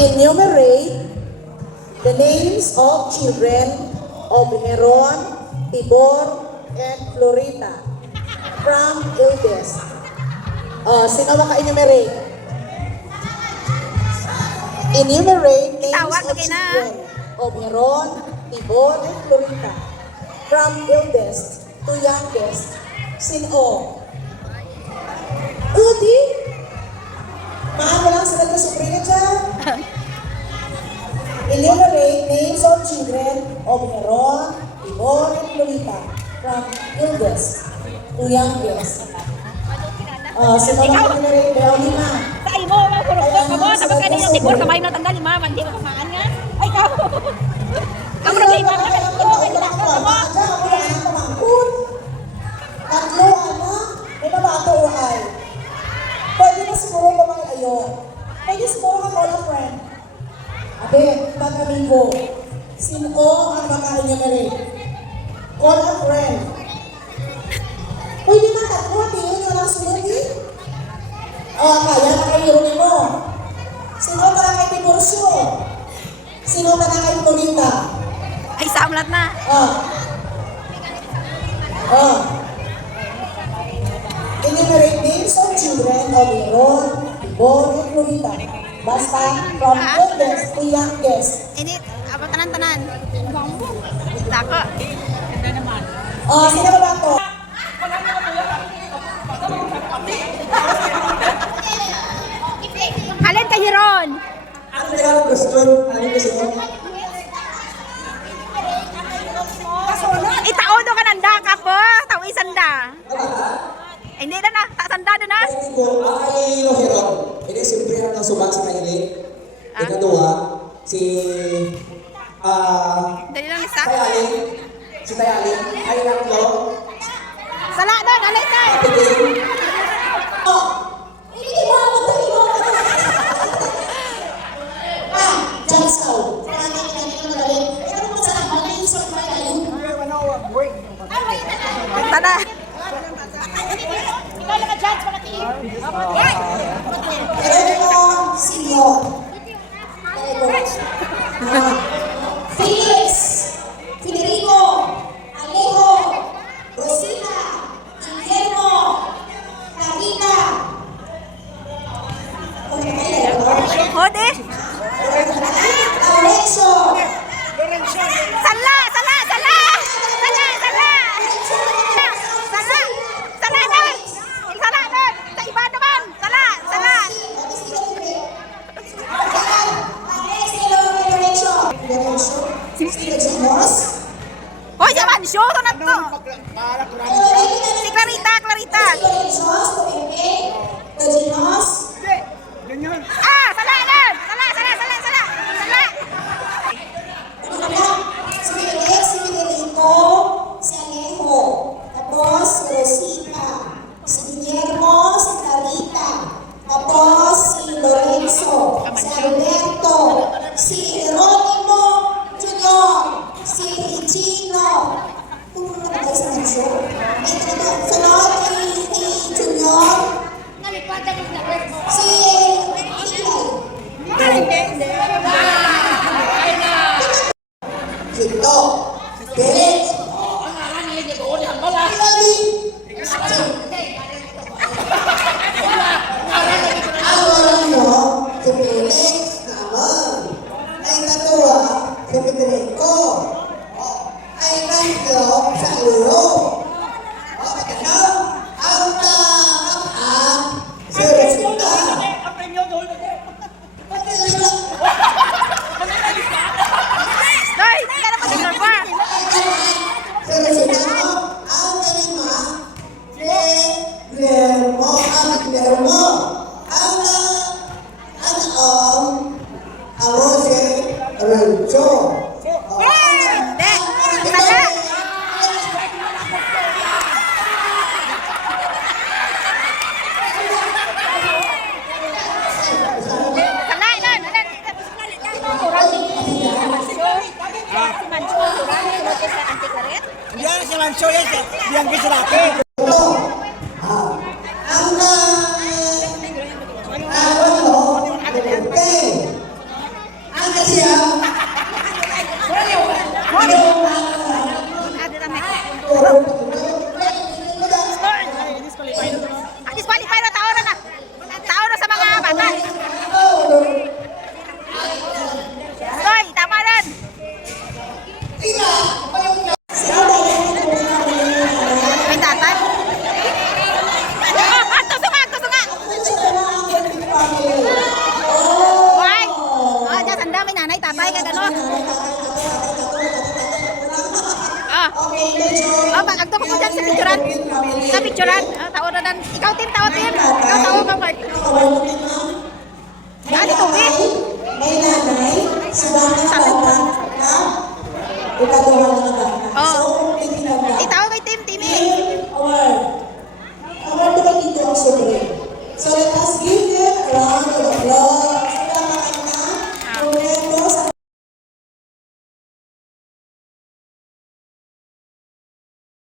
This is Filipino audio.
Enumerate the names of children of Heron, Tibor, and Florita from eldest. Sino maka-enumerate? Enumerate names of children of Heron, Tibor, and Florita from eldest to youngest. Sino? Udi? Paano lang sa nagkasuprina dyan? Enumerate names of children of Heron, Tibor, and Florita from eldest to youngest. Sino mag-enumerate? Beo lima. Sa imo, kurukot ka mo. Tapos kanina yung Tibor, kamay mo tanda lima. Hindi mo kamaan nga. Ay, kamu. Kamu na lima. Tatlo, ano? May mabato o ay. Pwede na siguro kumang-ayo. Pwede siguro ka call a friend. Abe, mag-amigo. Sino ang maka-enumerate? Call a friend. Pwede man tatlo, tingin nyo lang sunod eh. Kaya na kayo mo. Sino ka kay Tiborcio? Sino ka kay Florita? Ay, samlat na. Enumerate names of children of Heron, Tibor, and Florita. Basta from oldest to youngest. Ini, apa tanan-tanan? Dako. Sino ba ito? Halin kay Heron. Ano kaya gusto? Ano gusto? Itaodo ka ng daka po. Tawisan da. Hindi na na. Tasanda na na. Ko, ay Heron. Ini siyempre ang nasubak si Kailin. Ikadua, si Dali lang isa. Tayalin. Si Tayalin. Ay tatlo. Sala doon. Alay na. Hindi mo ako dali mo. Jansaw. Parang hindi mo dali. Ikaw mo sa mga yung sa mga kayo. Tada. Ikaw lang ka-judge, mga team. Pero Silio. Felix. Federico. Alejo. Rosina. Guillermo. Carina. Hode. Lorenzo. Sala. Sala. Sala. Sala. Sala. Sala. Sala doon. Sala doon. Sa iba naman. Sala. Sala. Hoy, jaman. Show to na to. Si Clarita. Clarita. Ah, sala doon. Sala. Sala. Sala. Sala. Sala. Si Felix, si Federico, si Alejo, tapos si Rosita, si Guillermo, si Carita, tapos si Lorenzo, si Alberto, si Jeronimo Junior, si Regino. Pumunta na tayo sa menso. Sunod ni Junior, si Hito, Felix, Hilary, awalan nyo si Felix naman. Ay katuwa si Federico. Ay kanyo sa ulo. Ang nakakak si Rosita. Hoy, hindi ka na mag-inom pa. Si Rosita, ang kalima, si Guillermo, ang si Renzo. Hindi. Sala. Sala doon. Si Mancho. Tulad sa Anticaret. Yan si Mancho yan. Yang kisirake. Ang sa picturean. Sa picturean. Tao na dan. Ikaw Tim, tao Tim. Ikaw tao ka Mark. Dali tubig. May nanay, sa dami na bata, ha? Ikaduha